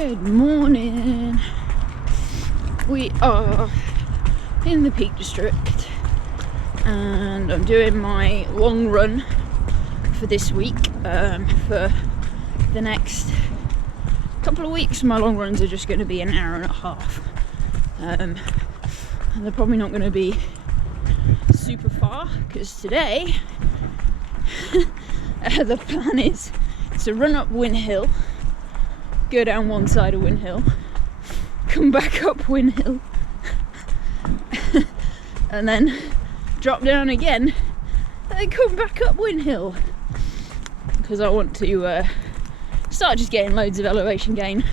Good morning. We are in the Peak District and I'm doing my long run for this week. For the next couple of weeks my long runs are just going to be an hour and a half, and they're probably not going to be super far because today the plan is to run up Win Hill, go down one side of Win Hill, come back up Win Hill and then drop down again and come back up Win Hill, because I want to start just getting loads of elevation gain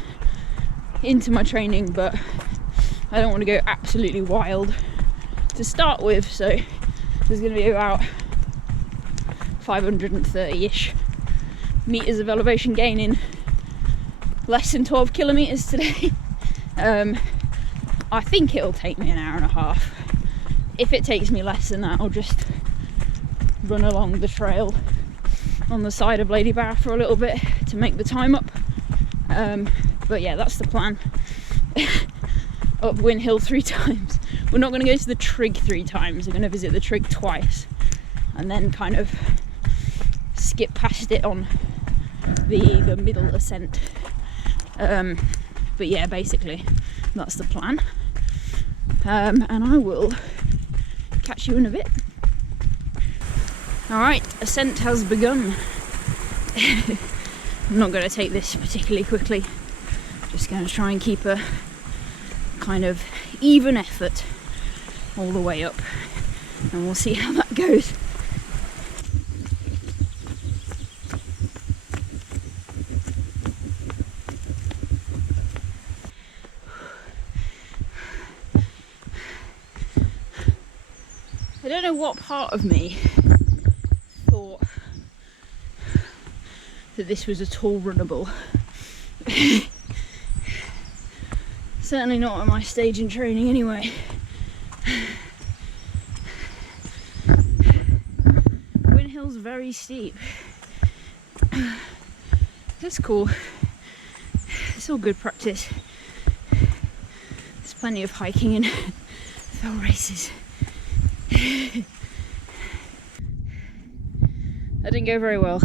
into my training, but I don't want to go absolutely wild to start with. So there's going to be about 530-ish meters of elevation gain in less than 12 kilometers today. I think it'll take me an hour and a half. If it takes me less than that, I'll just run along the trail on the side of Lady Bower for a little bit to make the time up. But yeah, that's the plan. Up Win Hill 3 times. We're not going to go to the Trig 3 times. We're going to visit the Trig twice and then kind of skip past it on the middle ascent. But yeah, basically that's the plan. And I will catch you in a bit. Alright, ascent has begun. I'm not going to take this particularly quickly, just going to try and keep a kind of even effort all the way up, and we'll see how that goes. I don't know what part of me thought that this was at all runnable. Certainly not at my stage in training anyway. Win Hill's very steep. That's cool. It's all good practice. There's plenty of hiking in fell races. That didn't go very well.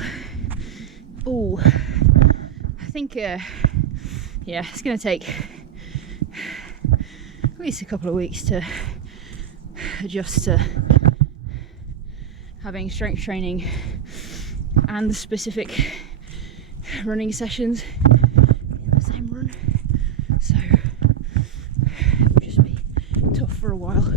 Oh, I think yeah, it's going to take at least a couple of weeks to adjust to having strength training and specific running sessions in the same run. So it'll just be tough for a while.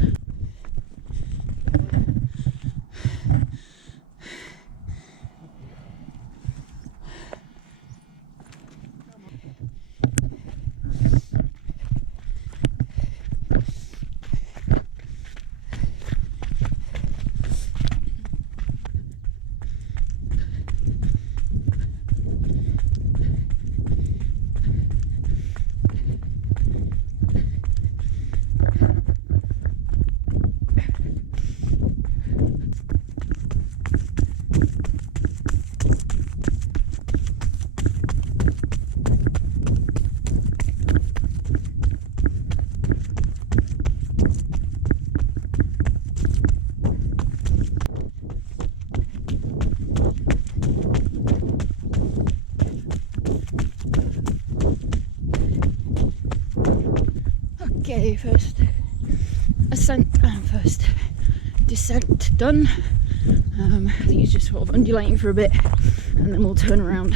Okay, first ascent and first descent done. I think it's just sort of undulating for a bit and then we'll turn around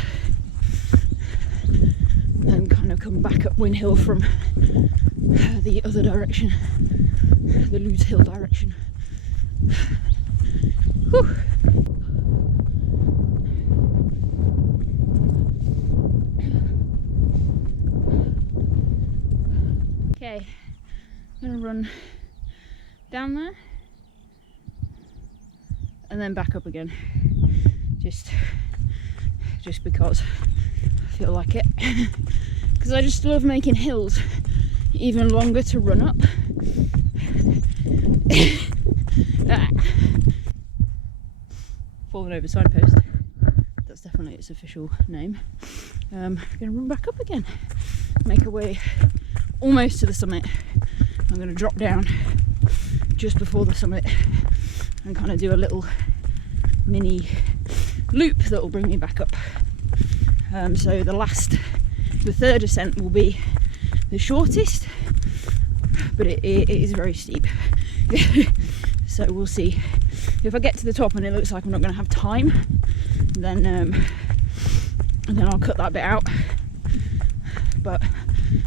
and kind of come back up Win Hill from the other direction, the Lewes Hill direction. Whew. Okay, I'm gonna run down there and then back up again, just because I feel like it, because I just love making hills even longer to run up. Fallen over signpost, that's definitely its official name. I'm gonna run back up again. make our way almost to the summit. I'm going to drop down just before the summit and kind of do a little mini loop that will bring me back up. So the third ascent will be the shortest, but it is very steep. So we'll see. If I get to the top and it looks like I'm not going to have time, then I'll cut that bit out. But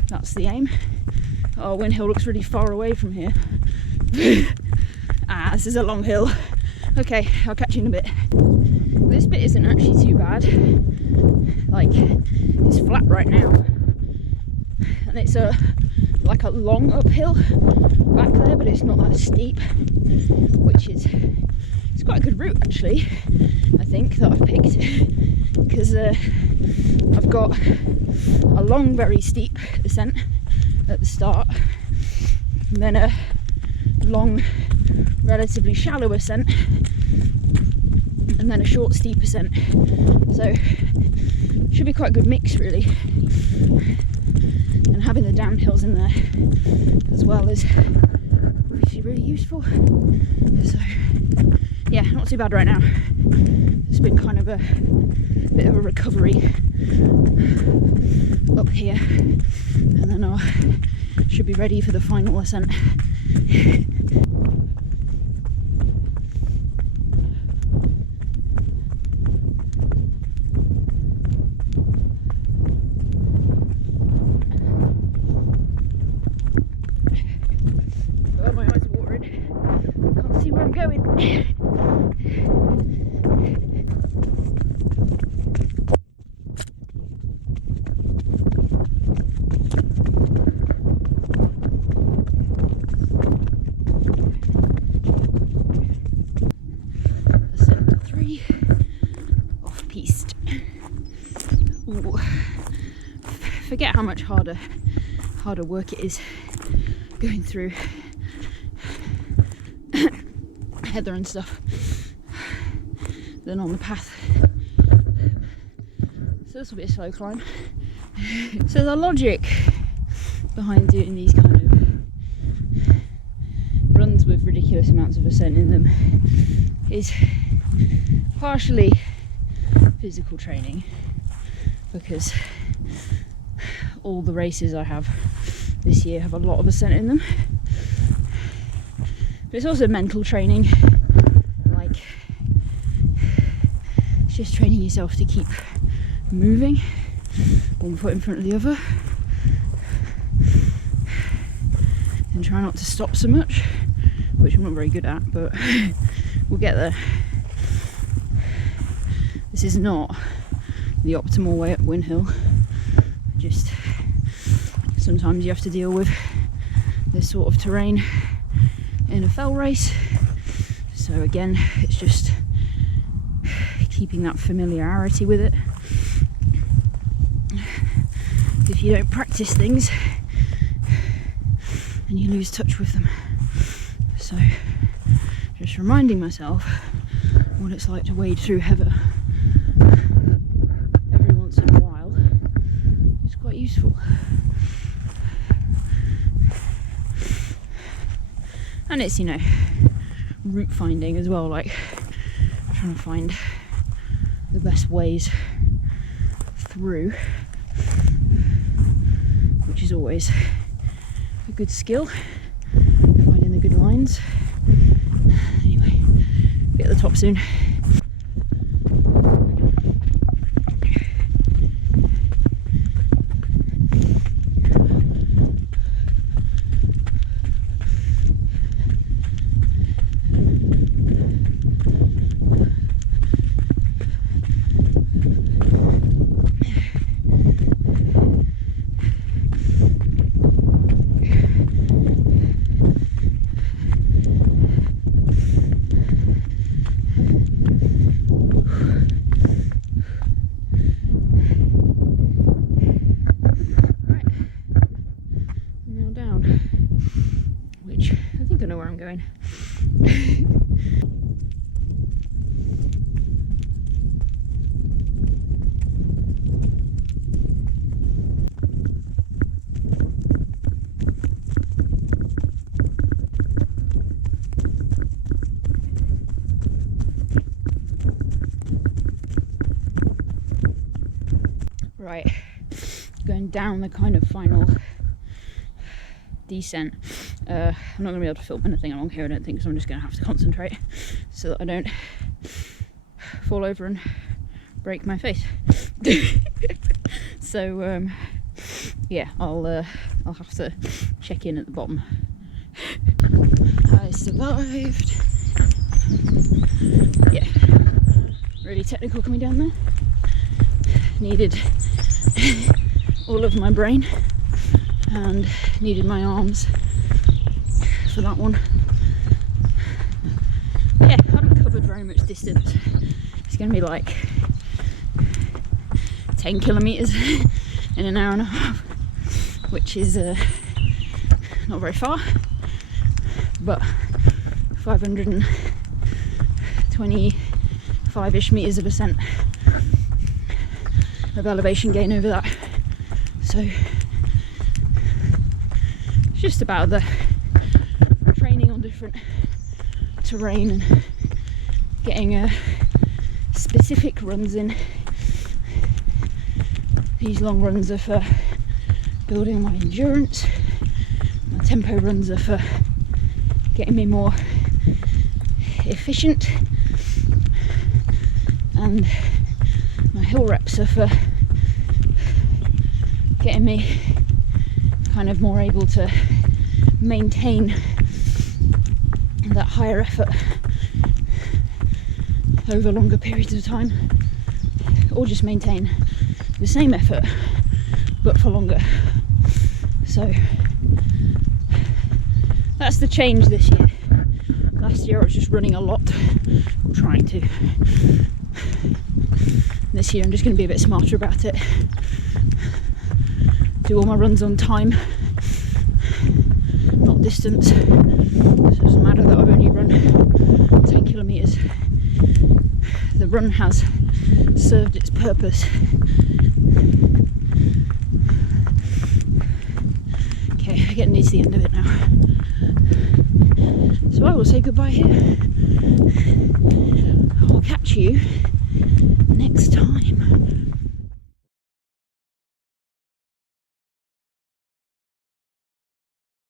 that's the aim. Oh, Win Hill looks really far away from here. This is a long hill. Okay, I'll catch you in a bit. This bit isn't actually too bad. Like, it's flat right now. And it's like a long uphill back there, but it's not that steep, which is, it's quite a good route actually, I think, that I've picked, because I've got a long, very steep ascent at the start, and then a long, relatively shallow ascent, and then a short, steep ascent. So should be quite a good mix really, and having the downhills in there as well is obviously really useful. So yeah, not too bad right now. It's been kind of a bit of a recovery up here, and then I should be ready for the final ascent. Oh, my eyes are watering. Can't see where I'm going. Ascent 3, off piste. Ooh. Forget how much harder work it is going through heather and stuff than on the path. So this will be a slow climb. So the logic behind doing these kind of runs with ridiculous amounts of ascent in them is partially physical training, because all the races I have this year have a lot of ascent in them. But it's also mental training, like it's just training yourself to keep moving, one foot in front of the other, and try not to stop so much, which I'm not very good at, but we'll get there. This is not the optimal way up Win Hill. Just sometimes you have to deal with this sort of terrain in a fell race, so again it's just keeping that familiarity with it. If you don't practice things, and you lose touch with them. So just reminding myself what it's like to wade through heather every once in a while is quite useful. And it's, you know, route finding as well, like trying to find the best ways through, which is always a good skill, finding the good lines. Anyway, be at the top soon. Going. Right, going down the kind of final descent. I'm not going to be able to film anything along here, I don't think, so I'm just going to have to concentrate so that I don't fall over and break my face. So yeah, I'll have to check in at the bottom. I survived. Yeah, really technical coming down there. Needed all of my brain and needed my arms for that one. Yeah, I haven't covered very much distance. It's going to be like 10 kilometres in an hour and a half, which is not very far, but 525-ish metres of ascent of elevation gain over that. So it's just about the training on different terrain and getting specific runs in. These long runs are for building my endurance. My tempo runs are for getting me more efficient, and my hill reps are for getting me kind of more able to maintain that higher effort over longer periods of time, or just maintain the same effort but for longer. So that's the change this year. Last year I was just running a lot, or trying to. This year I'm just going to be a bit smarter about it. Do all my runs on time, not distance. So it doesn't matter that I've only run 10 kilometres. The run has served its purpose. Okay, we're getting near to the end of it now. So I will say goodbye here. I will catch you next time.